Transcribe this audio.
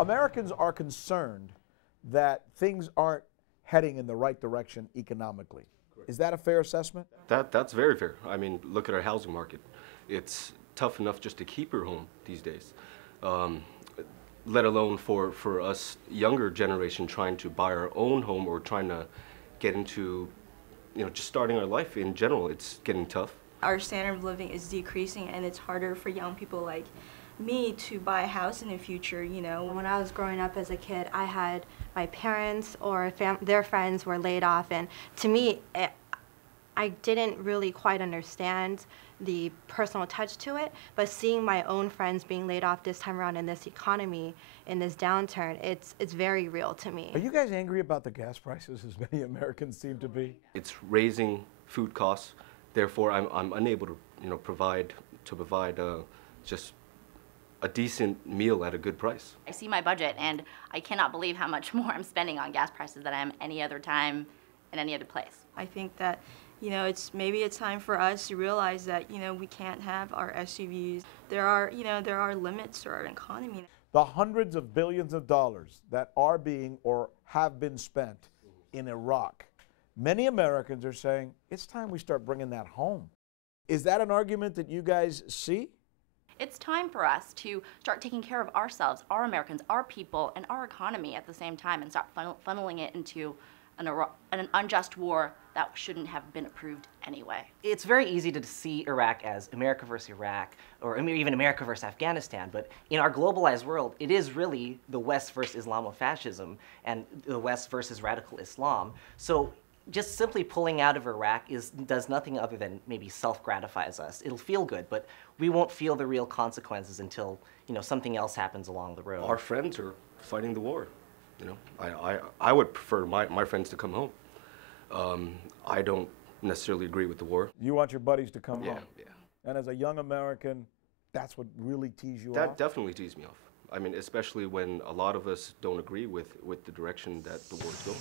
Americans are concerned that things aren't heading in the right direction economically. Is that a fair assessment? That's very fair. I mean, look at our housing market. It's tough enough just to keep your home these days, let alone for us younger generation trying to buy our own home or trying to get into, just starting our life in general. It's getting tough. Our standard of living is decreasing, and it's harder for young people like me to buy a house in the future, When I was growing up as a kid, I had my parents or their friends were laid off, and to me, I didn't really quite understand the personal touch to it, but seeing my own friends being laid off this time around in this economy, in this downturn, it's very real to me. Are you guys angry about the gas prices, as many Americans seem to be? It's raising food costs. Therefore, I'm unable to, provide just a decent meal at a good price. I see my budget, and I cannot believe how much more I'm spending on gas prices than I am any other time in any other place. I think that, maybe it's time for us to realize that, we can't have our SUVs. There are limits to our economy. The hundreds of billions of dollars that are being or have been spent in Iraq, many Americans are saying it's time we start bringing that home. Is that an argument that you guys see? It's time for us to start taking care of ourselves, our Americans, our people, and our economy at the same time, and start funneling it into an unjust war that shouldn't have been approved anyway. It's very easy to see Iraq as America versus Iraq, or even America versus Afghanistan, but in our globalized world, it is really the West versus Islamofascism and the West versus radical Islam. So just simply pulling out of Iraq does nothing other than maybe self-gratifies us. It'll feel good, but we won't feel the real consequences until something else happens along the road. Our friends are fighting the war. I would prefer my friends to come home. I don't necessarily agree with the war. You want your buddies to come home? Yeah. And as a young American, that's what really tees you off? That definitely tees me off. I mean, especially when a lot of us don't agree with the direction that the war is going.